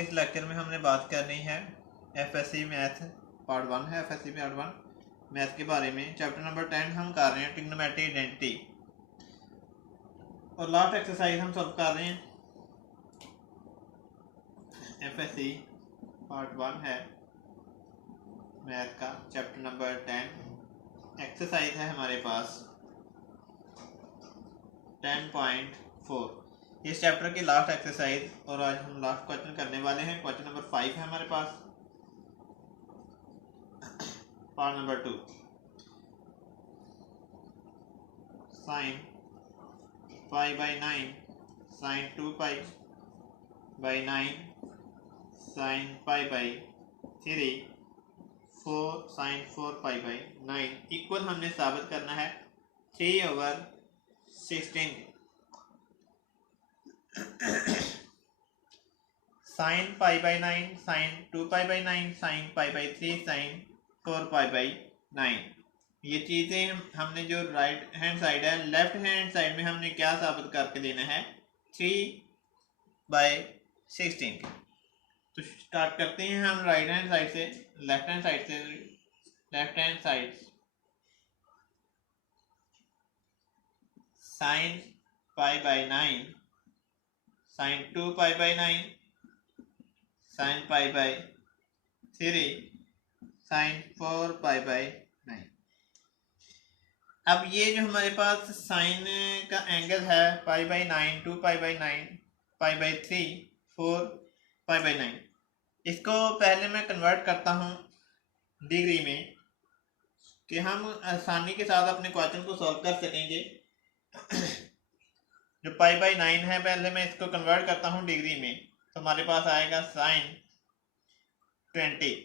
के इस लेक्चर में हमने बात करनी है एफएससी मैथ पार्ट 1 है, एफएससी पार्ट 1 मैथ के बारे में। चैप्टर नंबर 10 हम कर रहे हैं ट्रिग्नोमेट्री आइडेंटिटी, और लास्ट एक्सरसाइज हम सॉल्व कर रहे हैं। एफएससी पार्ट 1 है मैथ का, चैप्टर नंबर 10। एक्सरसाइज है हमारे पास 10.4, इस चैप्टर की लास्ट एक्सरसाइज, और आज हम लास्ट क्वेश्चन करने वाले हैं। क्वेश्चन नंबर 5 है हमारे पास, part number 2। Sine pi by 9 sine 2 pi by 9 sine pi by 3 4 sine 4 pi by 9 equal हमने साबित करना है 3/16। Sine pi by 9 sine 2 pi by 9 sine pi by 3 sine 4 pi by 9, ये चीज़ें हमने जो राइट हैंड साइड है, लेफ्ट हैंड साइड में हमने क्या साबित करके देना है 3/16। तो स्टार्ट करते हैं हम राइट हैंड साइड से, लेफ्ट हैंड साइड से। Left hand side sine pi by 9 sine 2 pi by 9 sine pi by 3 sine 4 pi by 9। अब ये जो हमारे पास साइन का एंगल है पाई by 9 2 pi by 9 pi by 3 4 pi by 9, इसको पहले मैं कन्वर्ट करता हूँ डिग्री में कि हम आसानी के साथ अपने क्वेश्चन को सॉल्व कर सकेंगे। जो पाई बाई 9 है, पहले मैं इसको कन्वर्ट करता हूँ डिग्री में, तो हमारे पास आएगा साइन 20।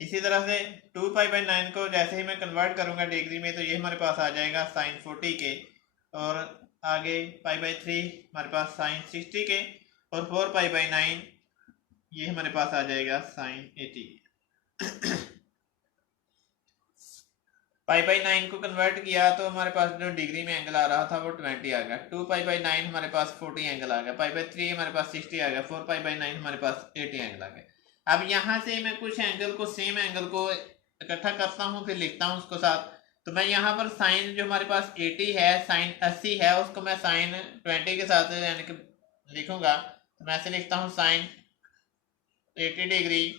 इसी तरह से 2 पाई बाई 9 को जैसे ही मैं कन्वर्ट करूँगा डिग्री में, तो ये हमारे पास आ जाएगा साइन 40 के, और आगे पाई बाई 3 हमारे पास साइन 60 के, और 4 पाई बाई 9 ये हमारे पास आ जाएगा साइन 80। पाई बाई 9 को कन्वर्ट किया तो हमारे पास जो डिग्री में एंगल आ रहा था वो 20 आ गया। 2 पाई बाई 9 हमारे पास 40 एंगल आ गया। पाई बाई 3 हमारे पास 60 आ गया। 4 पाई बाई 9 हमारे पास 80 एंगल आ गया। अब यहाँ से मैं कुछ एंगल को, सेम एंगल को इकट्ठा करता हूँ, फिर लिखता हूँ उसको साथ। तो मैं यहाँ पर साइन जो हमारे पास 80 है, साइन 80 है, उसको मैं साइन 20 के साथ यानी कि लिखूंगा। तो मैं ऐसे लिखता हूँ साइन 80 डिग्री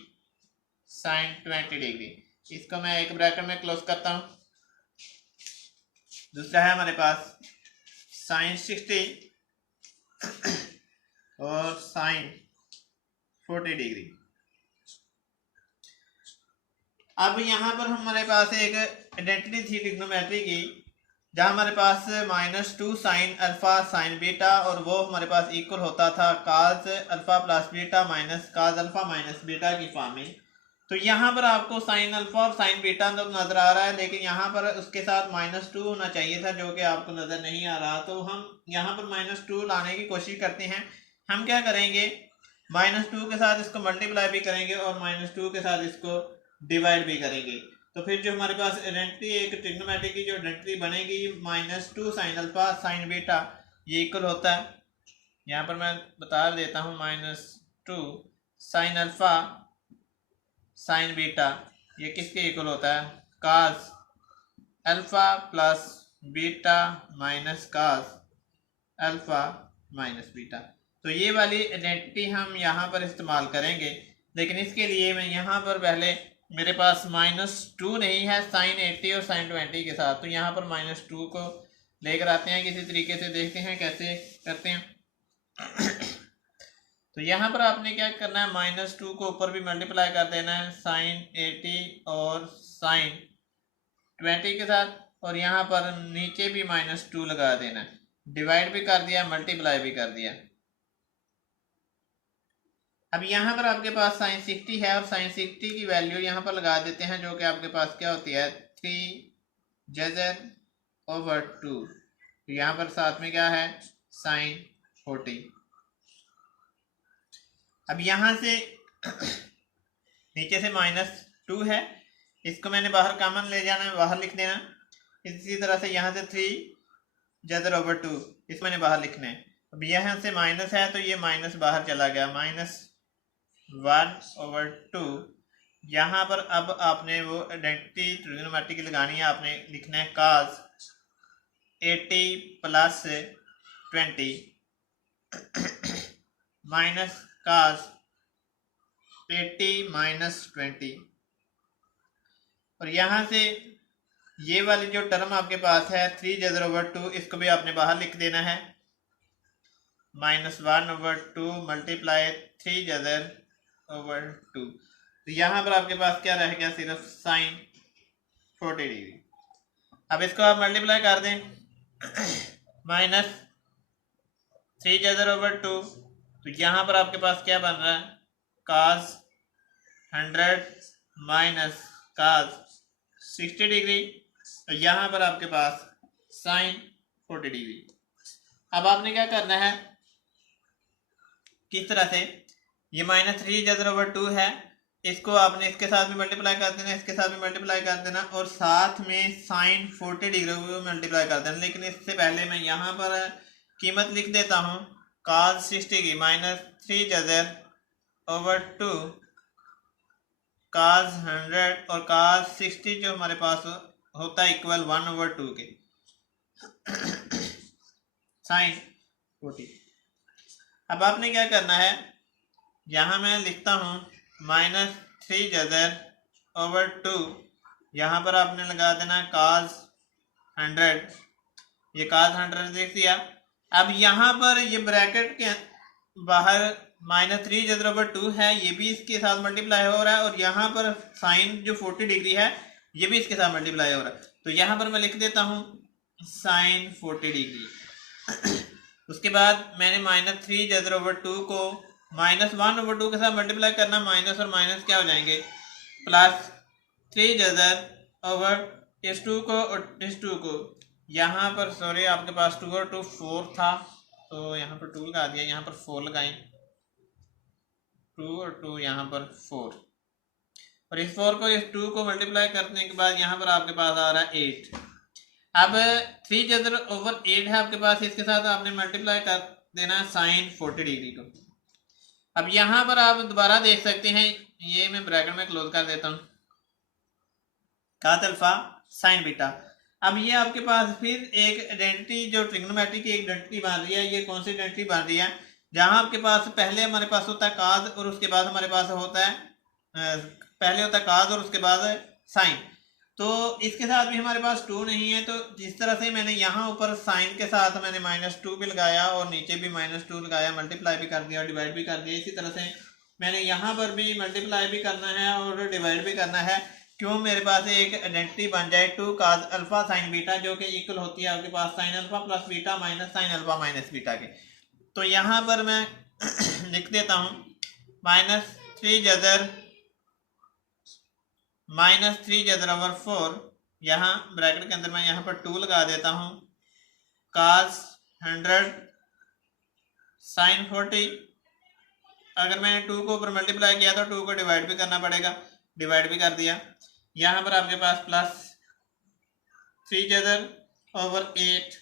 साइन 20 डिग्री। इसको मैं एक ब्रैकेट में क्लोज करता हूँ। दूसरा है हमारे पास साइन 60 और साइन 40 डिग्री। अब यहाँ पर हमारे पास एक आइडेंटिटी थी ट्रिग्नोमेट्री की, जहाँ हमारे पास -2 साइन अल्फा साइन बीटा, और वो हमारे पास इक्वल होता था काज अल्फा प्लस बीटा माइनस काज अल्फा माइनस बीटा की फॉर्म में। तो यहाँ पर आपको साइन अल्फा और साइन बीटा तो नजर आ रहा है, लेकिन यहाँ पर उसके साथ -2 होना चाहिए था, जो कि आपको नजर नहीं आ रहा। तो हम यहाँ पर -2 लाने की कोशिश करते हैं। हम क्या करेंगे, -2 के साथ इसको मल्टीप्लाई भी करेंगे और -2 के साथ इसको डिवाइड भी करेंगे। तो फिर जो हमारे पास आइडेंटिटी, एक ट्रिग्नोमेट्री की जो आइडेंटिटी बनेगी, -2 साइन अल्फा साइन बीटा, ये इक्वल होता है, यहाँ पर मैं बता देता हूँ, -2 साइन अल्फा साइन बीटा, ये किसके इक्वल होता है, काज अल्फा प्लस बीटा माइनस काज अल्फा माइनस बीटा। तो ये वाली आइडेंटिटी हम यहाँ पर इस्तेमाल करेंगे, लेकिन इसके लिए मैं यहाँ पर पहले, मेरे पास -2 नहीं है साइन 80 और साइन 20 के साथ, तो यहाँ पर -2 को लेकर आते हैं किसी तरीके से, देखते हैं कैसे करते हैं। तो यहाँ पर आपने क्या करना है, -2 को ऊपर भी मल्टीप्लाई कर देना है साइन 80 और साइन 20 के साथ, और यहाँ पर नीचे भी -2 लगा देना है। डिवाइड भी कर दिया, मल्टीप्लाई भी कर दिया। अब यहाँ पर आपके पास साइन 60 है, और साइन 60 की वैल्यू यहाँ पर लगा देते हैं, जो कि आपके पास क्या होती है 3/2। तो यहाँ पर साथ में क्या है, साइन 40। अब यहाँ से नीचे से -2 है, इसको मैंने बाहर कॉमन ले जाना है, बाहर लिख देना। इसी तरह से यहाँ से 3/2 इसको मैंने बाहर लिखना है। अब यहाँ से माइनस है, तो ये माइनस बाहर चला गया, 1/2। यहाँ पर अब आपने वो आइडेंटिटी ट्रिग्नोमेट्री लगानी है, आपने लिखना है cos 80 + 20 माइनस cos 80 - 20। और यहाँ से ये वाली जो टर्म आपके पास है 3/2, इसको भी आपने बाहर लिख देना है। -1/2 मल्टीप्लाई 3/2। तो यहाँ पर आपके पास क्या रह गया, सिर्फ साइन 40 डिग्री। अब इसको आप मल्टीप्लाई कर दें, -3/2। तो यहाँ पर आपके पास क्या बन रहा है, cos 100 माइनस cos 60 डिग्री। तो यहाँ पर आपके पास साइन 40 डिग्री। अब आपने क्या करना है, किस तरह से, ये -3/2 है, इसको आपने इसके साथ भी मल्टीप्लाई कर देना, इसके साथ भी मल्टीप्लाई कर देना, और साथ में साइन 40 डिग्री को मल्टीप्लाई कर देना। लेकिन इससे पहले मैं यहाँ पर कीमत लिख देता हूँ, cos 60 की -3/2 cos 100 और cos 60 जो हमारे पास होता है इक्वल 1/2 के साइन 40। अब आपने क्या करना है, यहाँ मैं लिखता हूँ -3/2, यहाँ पर आपने लगा देना cos 100, ये cos 100 देख दिया। अब यहाँ पर ये ब्रैकेट के बाहर -3/2 है, ये भी इसके साथ मल्टीप्लाई हो रहा है, और यहाँ पर साइन जो 40 डिग्री है ये भी इसके साथ मल्टीप्लाई हो रहा है। तो यहाँ पर मैं लिख देता हूँ साइन 40 डिग्री। उसके बाद मैंने -3/2 को -1/2 के साथ मल्टीप्लाई करना, माइनस और माइनस क्या हो जाएंगे, प्लस 3/2 को और इस 2 को, यहाँ पर सॉरी आपके पास 2 और 2 4 था, तो यहाँ पर 2 लगा दिया, यहाँ पर 4 लगाएं, 2 और 2 यहाँ पर 4, और इस 4 को इस 2 को मल्टीप्लाई करने के बाद यहाँ पर आपके पास आ रहा है 8। अब 3/8 है आपके पास, इसके साथ आपने मल्टीप्लाई कर देना साइन 40 डिग्री को। अब यहाँ पर आप दोबारा देख सकते हैं, ये मैं ब्रैकेट में क्लोज कर देता हूँ, cos अल्फा साइन बीटा। अब ये आपके पास फिर एक आइडेंटिटी जो ट्रिग्नोमेट्री की एक आइडेंटिटी बन रही है, ये कौन सी आइडेंटिटी बन रही है, जहां आपके पास पहले हमारे पास होता है cos और उसके बाद हमारे पास होता है पहले होता है cos और उसके बाद साइन। तो इसके साथ भी हमारे पास 2 नहीं है, तो जिस तरह से मैंने यहाँ ऊपर साइन के साथ मैंने -2 भी लगाया और नीचे भी -2 लगाया, मल्टीप्लाई भी कर दिया और डिवाइड भी कर दिया, इसी तरह से मैंने यहाँ पर भी मल्टीप्लाई भी करना है और डिवाइड भी करना है। क्यों, मेरे पास एक आइडेंटिटी बन जाए 2 cos अल्फा साइन बीटा, जो कि इक्वल होती है आपके पास sine alpha plus beta minus sine alpha minus beta के। तो यहाँ पर मैं लिख देता हूँ -3/4, यहाँ ब्रैकेट के अंदर मैं यहाँ पर 2 लगा देता हूँ, cos 100 साइन 40। अगर मैंने 2 को ऊपर मल्टीप्लाई किया तो 2 को डिवाइड भी करना पड़ेगा, डिवाइड भी कर दिया। यहाँ पर आपके पास प्लस 3/8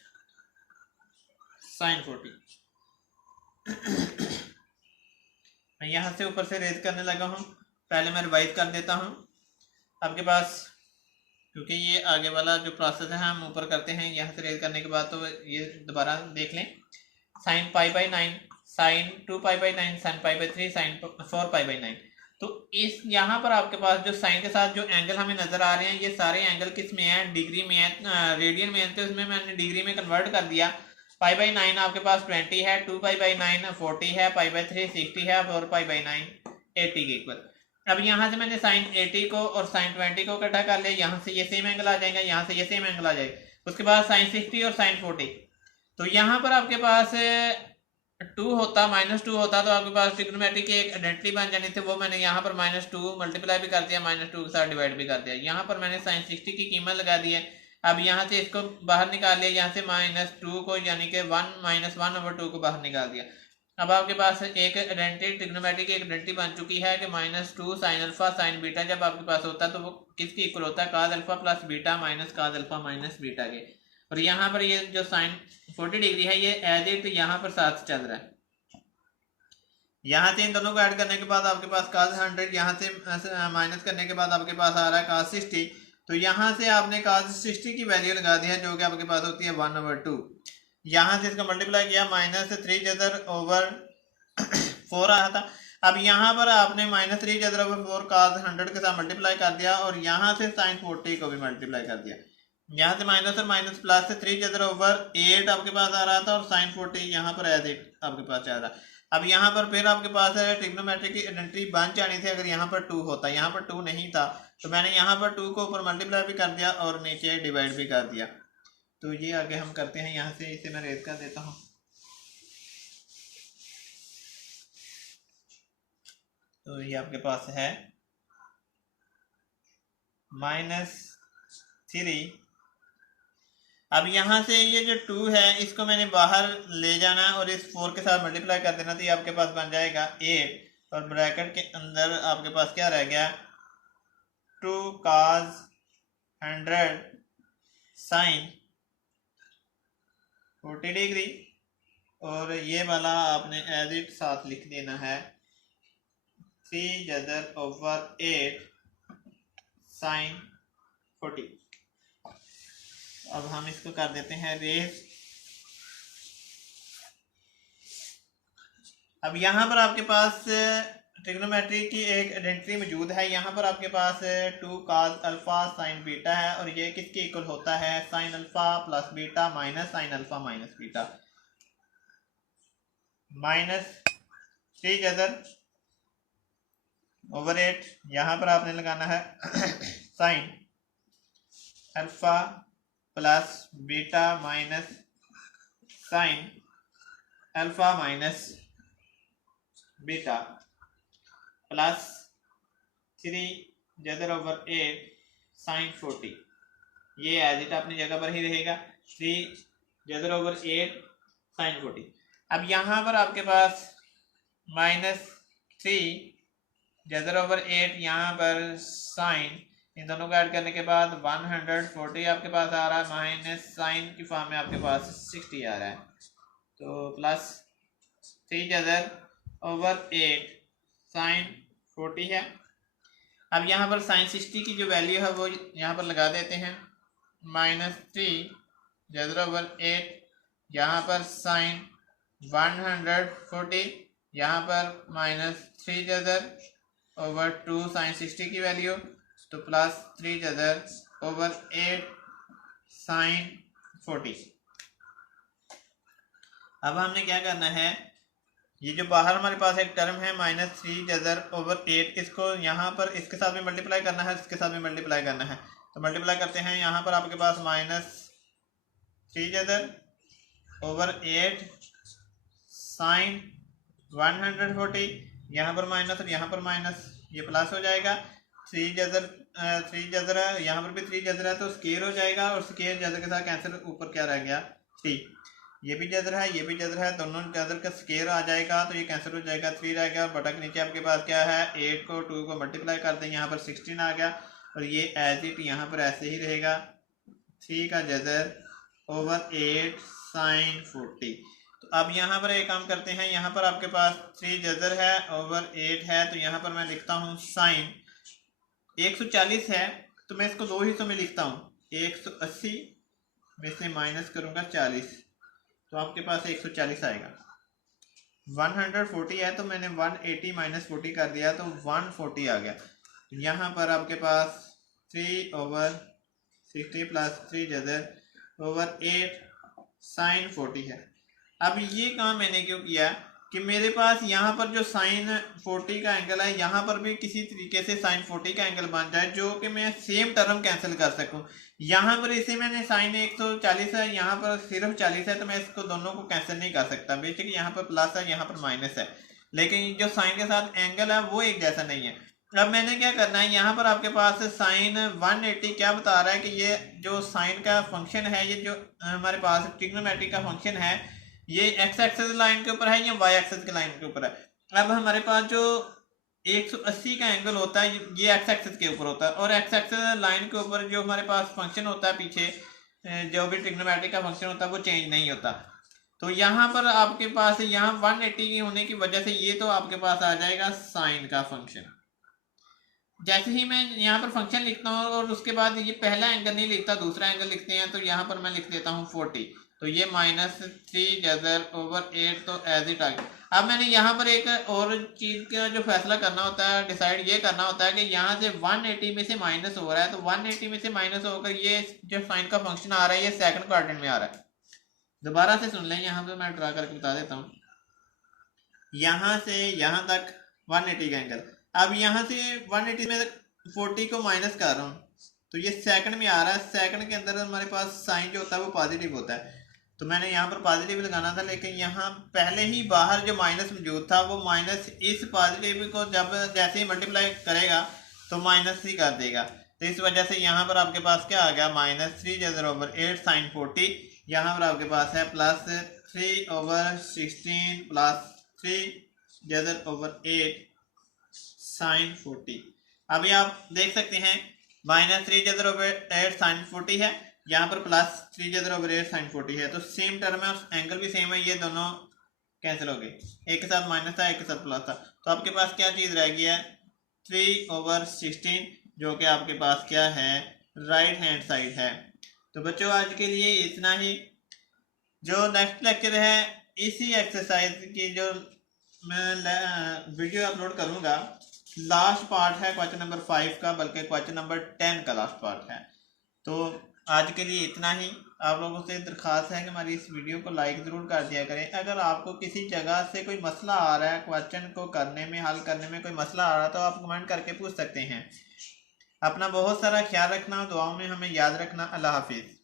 साइन 40। मैं यहाँ से ऊपर से रेज करने लगा हूँ, पहले मैं रिवाइज कर देता हूँ आपके पास, क्योंकि ये आगे वाला जो प्रोसेस है हम ऊपर करते हैं, यहाँ से रेज करने के बाद तो ये दोबारा देख लें, साइन π/9 साइन 2π/9 साइन π/3 साइन 4π/9। तो इस यहाँ पर आपके पास जो साइन के साथ जो एंगल हमें नजर आ रहे हैं, ये सारे एंगल किस में है, डिग्री में है, रेडियन में है, तो इसमें मैंने डिग्री में कन्वर्ट कर दिया। π/9 आपके पास 20 है, 2π/9 40 है, π/3 60 है, 4π/9 80 के इक्वल। अब यहाँ से मैंने साइन 80 को और साइन 20 को इकट्ठा कर लिया, यहाँ से ये सेम एंगल आ जाएगा, यहाँ से ये सेम एंगल आ जाएगा। उसके बाद साइन 60 और साइन 40। तो यहाँ पर आपके पास 2 होता, -2 होता, तो आपके पास ट्रिग्नोमेट्री की एक आइडेंटिटी बन जानी थी, वो मैंने यहाँ पर -2 मल्टीप्लाई भी कर दिया, -2 के साथ डिवाइड भी कर दिया। यहाँ पर मैंने साइन 60 की कीमत लगा दी है। अब यहाँ से इसको बाहर निकाल लिया, यहाँ से -2 को यानी कि 1/2 को बाहर निकाल दिया। अब आपके पास एक आइडेंटिटी ट्रिग्नोमेट्री की एक आइडेंटिटी बन चुकी है कि -2 साइन अल्फा साइन बीटा जब आपके पास होता है तो वो किसके इक्वल होता है, cos alpha plus beta minus cos alpha minus beta के। और यहाँ पर ये जो साइन 40 डिग्री है ये एज इट यहाँ पर साथ चल रहा है, यहाँ से इन दोनों को ऐड करने के बाद आपके पास cos 100, यहाँ से माइनस करने के बाद आपके पास आ रहा है cos 60। तो यहाँ से आपने cos 60 की वैल्यू लगा दी है जो कि आपके पास होती है 1/2। यहाँ से इसका मल्टीप्लाई किया, -3 जदर ओवर 4 आया था। अब यहाँ पर आपने -3 जदर ओवर 4 cos 100 के साथ मल्टीप्लाई कर दिया और यहाँ से sin 40 को भी मल्टीप्लाई कर दिया। यहाँ से माइनस और माइनस प्लस से 3 जदर ओवर 8 आपके पास आ रहा था और sin 40 यहाँ पर एज इट आपके पास आ रहा। अब यहाँ पर फिर आपके पास है ट्रिग्नोमेट्री की आइडेंटिटी बन जानी थी अगर यहाँ पर 2 होता। यहाँ पर 2 नहीं था तो मैंने यहाँ पर 2 को ऊपर मल्टीप्लाई भी कर दिया और नीचे डिवाइड भी कर दिया। तो ये आगे हम करते हैं। यहाँ से इसे मैं रेज कर देता हूँ। तो ये आपके पास है -3। अब यहाँ से ये जो 2 है इसको मैंने बाहर ले जाना और इस 4 के साथ मल्टीप्लाई कर देना। तो ये आपके पास बन जाएगा 8 और ब्रैकेट के अंदर आपके पास क्या रह गया 2 cos 100 sin 40 डिग्री और ये वाला आपने एज इट साथ लिख देना है 3 जदर ओवर 8 sin 40। अब हम इसको कर देते हैं रेस। अब यहाँ पर आपके पास ट्रिग्नोमेट्री की एक आइडेंटिटी मौजूद है। यहाँ पर आपके पास 2 cos अल्फा sin बीटा है और ये किसके इक्वल होता है sin alpha plus beta minus sin alpha minus beta. -3 जदर ओवर 8 यहाँ पर आपने लगाना है sin alpha plus beta minus sin alpha minus beta plus 3 जदर ओवर 8 sin 40। ये एज इट अपनी जगह पर ही रहेगा 3 जदर ओवर 8 sin 40। अब यहाँ पर आपके पास -3 जदर ओवर 8 यहाँ पर sin, इन दोनों को ऐड करने के बाद 140 आपके पास आ रहा है माइनस साइन की फॉर्म में आपके पास 60 आ रहा है। तो प्लस 3 जदर ओवर 8 sin 40 है। अब यहाँ पर sin 60 की जो वैल्यू है वो यहाँ पर लगा देते हैं -3 जदर ओवर 8 यहाँ पर sin 140 यहाँ पर -3 जदर ओवर 2 sin 60 की वैल्यू तो प्लस 3 जदर ओवर 8 sin 40। अब हमने क्या करना है ये जो बाहर हमारे पास एक टर्म है -3 जदर ओवर 8 इसको यहाँ पर इसके साथ भी मल्टीप्लाई करना है, इसके साथ भी मल्टीप्लाई करना है। तो मल्टीप्लाई करते हैं। यहाँ पर आपके पास -3 जदर ओवर 8 sin 140 यहाँ पर माइनस और यहाँ पर माइनस, ये प्लस हो जाएगा। 3 जदर है, यहाँ पर भी 3 जदर है तो स्केयर हो जाएगा और स्केयर जदर के साथ कैंसिल, ऊपर क्या रह गया 3। ये भी जदर है ये भी जदर है, दोनों जदर का स्केयर आ जाएगा तो ये कैंसिल हो जाएगा, 3 रह गया। बटा के नीचे आपके पास क्या है 8 को 2 को मल्टीप्लाई करते हैं, यहाँ पर 16 आ गया और ये एज इट यहाँ पर ऐसे ही रहेगा 3 का जदर ओवर 8 sin 40। तो अब यहाँ पर एक काम करते हैं, यहाँ पर आपके पास 3 जदर है ओवर 8 है तो यहाँ पर मैं लिखता हूँ साइन 140 है तो मैं इसको 2 हिस्सों में लिखता हूँ। 180 में से माइनस करूँगा 40 तो आपके पास 140 आएगा। 140 है तो मैंने 180 माइनस 40 कर दिया तो 140 आ गया। यहाँ पर आपके पास 3 ओवर 60 प्लस 3 जदर ओवर 8 sin 40 है। अब ये काम मैंने क्यों किया कि मेरे पास यहाँ पर जो sin 40 का एंगल है यहाँ पर भी किसी तरीके से sin 40 का एंगल बन जाए जो कि मैं सेम टर्म कैंसिल कर सकूँ। यहाँ पर इसे मैंने sin 140 है, यहाँ पर सिर्फ 40 है तो मैं इसको दोनों को कैंसिल नहीं कर सकता। बेशक यहाँ पर प्लस है यहाँ पर माइनस है लेकिन जो sin के साथ एंगल है वो एक जैसा नहीं है। अब मैंने क्या करना है, यहाँ पर आपके पास sin 180 क्या बता रहा है कि ये जो sin का फंक्शन है, ये जो हमारे पास ट्रिग्नोमेट्री का फंक्शन है ये x एक्सिस लाइन के ऊपर है या y एक्सिस की लाइन के ऊपर है। अब हमारे पास जो 180 का एंगल होता है ये x एक्सिस के ऊपर होता है और x एक्सिस लाइन के ऊपर जो हमारे पास फंक्शन होता है पीछे जो भी ट्रिग्नोमेट्री का फंक्शन होता है वो चेंज नहीं होता। तो यहाँ पर आपके पास यहाँ 180 की होने की वजह से ये तो आपके पास आ जाएगा साइन का फंक्शन। जैसे ही मैं यहाँ पर फंक्शन लिखता हूँ और उसके बाद ये पहला एंगल नहीं लिखता, दूसरा एंगल लिखते हैं, तो यहाँ पर मैं लिख देता हूँ 40। तो ये -3 जज़र/8 तो एज इट आ गया। अब मैंने यहाँ पर एक और चीज़ का जो फैसला करना होता है, डिसाइड ये करना होता है कि यहाँ से 180 में से माइनस हो रहा है, तो 180 में से माइनस होकर ये जो साइन का फंक्शन आ रहा है ये सेकंड क्वाड्रेंट में आ रहा है। दोबारा से सुन लें, यहाँ पे मैं ड्रा करके बता देता हूँ। यहाँ से यहाँ तक 180 का एंगल, अब यहाँ से 180 में 40 को माइनस कर रहा हूँ, तो ये सेकंड में आ रहा है। सेकंड के अंदर हमारे पास साइन जो होता है वो पॉजिटिव होता है, तो मैंने यहाँ पर पॉजिटिव लगाना था, लेकिन यहाँ पहले ही बाहर जो माइनस मौजूद था वो माइनस इस पॉजिटिव को जब जैसे ही मल्टीप्लाई करेगा तो माइनस ही कर देगा। तो इस वजह से यहाँ पर आपके पास क्या आ गया, -3 जज़र/8 साइन 40। यहाँ पर आपके पास है +3/16 +3 जज़र/8 साइन 40। अभी आप देख सकते हैं -3 जज़र/8 साइन 40 है, यहाँ पर +3 जज़र/8 साइन 40 है, तो सेम टर्म है, एंगल भी सेम है, ये दोनों कैंसिल हो गए, एक के साथ माइनस था एक के साथ प्लस था। तो आपके पास क्या चीज़ रह गई है, 3/16, जो कि आपके पास क्या है, राइट हैंड साइड है। तो बच्चों आज के लिए इतना ही। जो नेक्स्ट लेक्चर है इसी एक्सरसाइज की जो मैं वीडियो अपलोड करूँगा, लास्ट पार्ट है क्वेश्चन नंबर 5 का, बल्कि क्वेश्चन नंबर 10 का लास्ट पार्ट है। तो आज के लिए इतना ही। आप लोगों से दरख्वास्त है कि हमारी इस वीडियो को लाइक ज़रूर कर दिया करें। अगर आपको किसी जगह से कोई मसला आ रहा है, क्वेश्चन को करने में, हल करने में कोई मसला आ रहा है, तो आप कमेंट करके पूछ सकते हैं। अपना बहुत सारा ख्याल रखना, दुआओं में हमें याद रखना। अल्लाह हाफिज़।